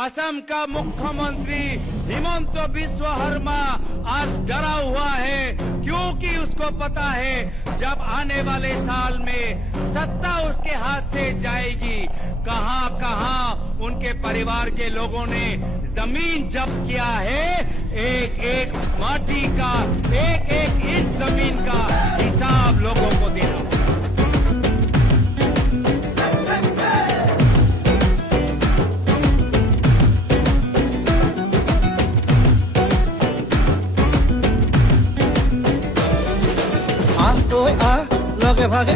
असम का मुख्यमंत्री हिमंत बिस्व शर्मा आज डरा हुआ है, क्योंकि उसको पता है जब आने वाले साल में सत्ता उसके हाथ से जाएगी, कहां कहां उनके परिवार के लोगों ने जमीन जब्त किया है, एक एक माटी का, एक एक इंच जमीन का हिसाब लोगों को देना होगा। লগে ভাগে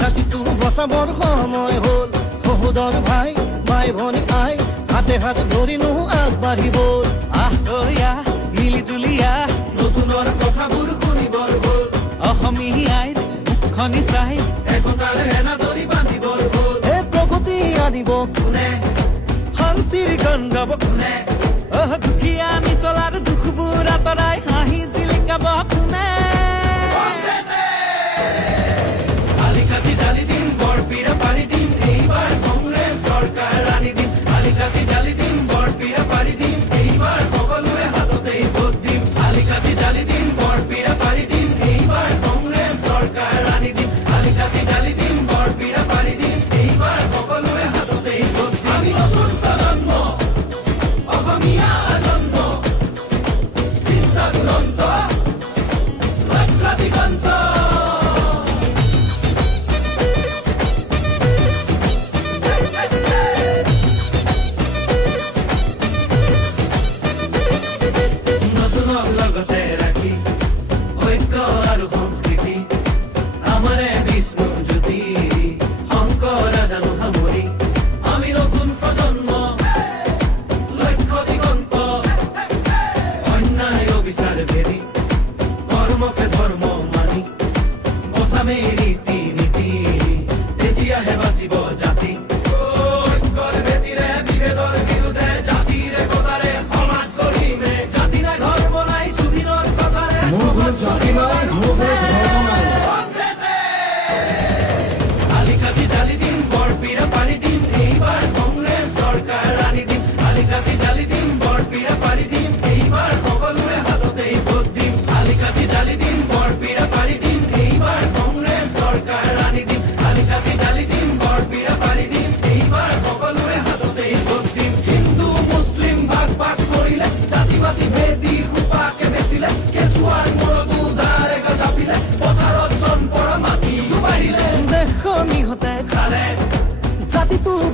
জাতিটো বচাবৰ সময় হ'ল, সহোদৰ ভাই মাই ভনী আই হাতে হাত ধৰি নো আগবাঢ়িব। মিলি তুলি নতুনৰ কথাবোৰ শুনিবৰ হ'ল, অসমীয়াই মুখনি চাই একতাৰ এনাজৰি বান্ধিবৰ হ'ল। এই প্ৰগতি আনিব কোনে, শান্তিৰ গান গাব কোনে, দুখীয়া নিচলাৰ দুখবোৰ আঁতৰাই হাঁহি জিলিকাব কোনে।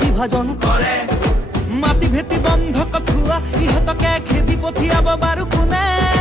বিভাজন কৰে মাটি ভেটি বন্ধ কঠুৱা ইহঁতকে খেদি পঠিয়াব বাৰু কোনে।